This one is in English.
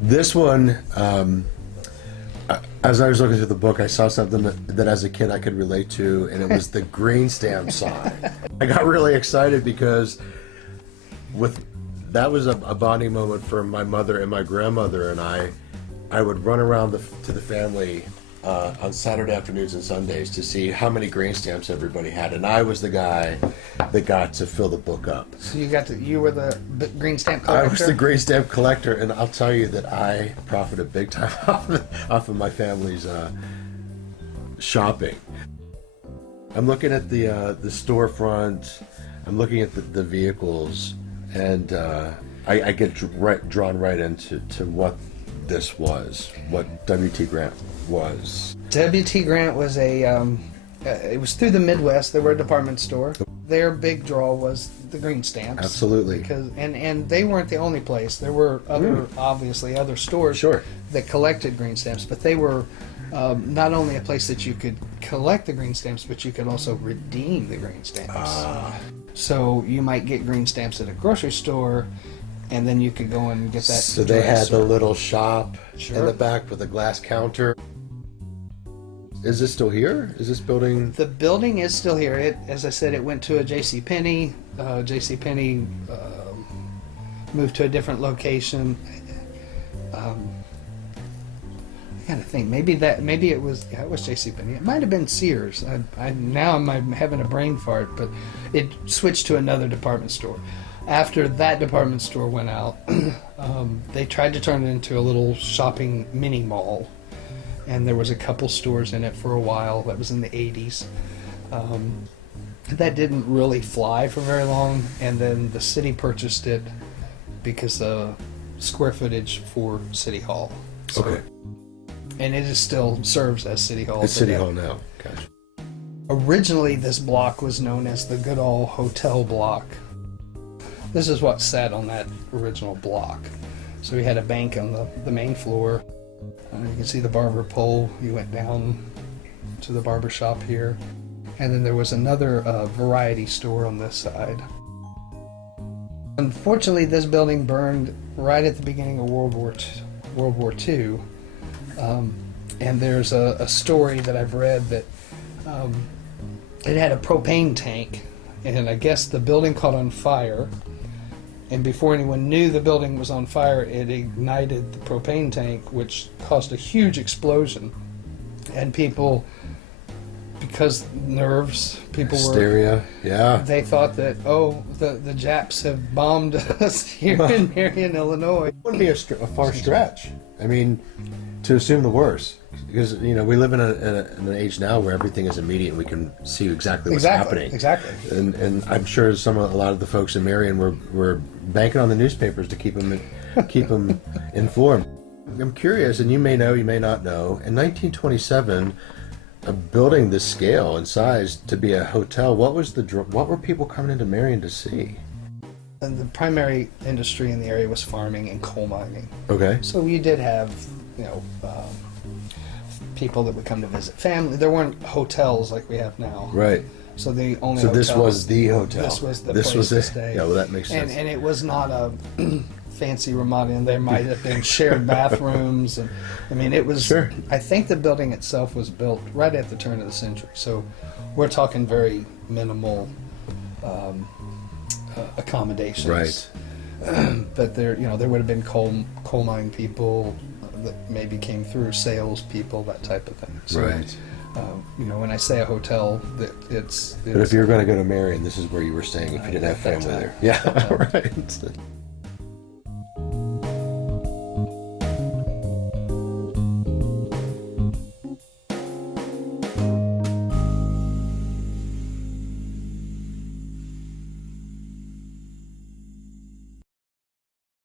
This one, as I was looking through the book, I saw something that as a kid I could relate to, and it was the green stamp sign. I got really excited because that was a bonding moment for my mother and my grandmother and I would run around to the family on Saturday afternoons and Sundays to see how many green stamps everybody had, and I was the guy that got to fill the book up. So you were the green stamp collector? I was the green stamp collector, and I'll tell you that I profited big time off of my family's shopping. I'm looking at the storefront, I'm looking at the vehicles, and I get drawn right into what this was, what W.T. Grant was. W.T. Grant was it was through the Midwest. They were a department store. Their big draw was the green stamps. Absolutely. And they weren't the only place. There were obviously other stores that collected green stamps, but they were not only a place that you could collect the green stamps, but you could also redeem the green stamps. So you might get green stamps at a grocery store, and then you could go and get that. So they had the little shop in the back with a glass counter. Is this still here? Is this building? The building is still here. As I said, it went to a J.C. Penney. J.C. Penney moved to a different location. I gotta think. Maybe it was J.C. Penney. It might have been Sears. Now I'm having a brain fart, but it switched to another department store. After that department store went out, they tried to turn it into a little shopping mini mall. And there was a couple stores in it for a while. That was in the 80s. That didn't really fly for very long, and then the city purchased it because of square footage for City Hall. So, okay. And it is still serves as City Hall. It's City Hall now. Gotcha. Originally, this block was known as the Goodall Hotel block. This is what sat on that original block. So we had a bank on the main floor. You can see the barber pole. You went down to the barber shop here. And then there was another variety store on this side. Unfortunately, this building burned right at the beginning of World War II. And there's a story that I've read that it had a propane tank. And I guess the building caught on fire. And before anyone knew the building was on fire, it ignited the propane tank, which caused a huge explosion. And people, because nerves, people Hysteria, yeah. They thought that, the Japs have bombed us here in Marion, Illinois. It wouldn't be a far stretch. I mean, to assume the worst. Because, we live in an age now where everything is immediate and we can see exactly what's happening. Exactly. And I'm sure a lot of the folks in Marion were banking on the newspapers to keep them informed. I'm curious, and you may know, you may not know, in 1927, a building this scale and size to be a hotel, what were people coming into Marion to see? And the primary industry in the area was farming and coal mining. Okay. So you did have, people that would come to visit family. There weren't hotels like we have now. Right. So the only So this was the hotel. This was the place to stay. Yeah, well, that makes sense. And it was not a fancy remodeling. There might have been shared bathrooms, and I mean it was. Sure. I think the building itself was built right at the turn of the century. So we're talking very minimal accommodations. Right. But there would have been coal mine people that maybe came through, sales people, that type of thing. So, right. When I say a hotel, it's. But if you were going to go to Marion, this is where you were staying if you didn't have family there. Yeah, right.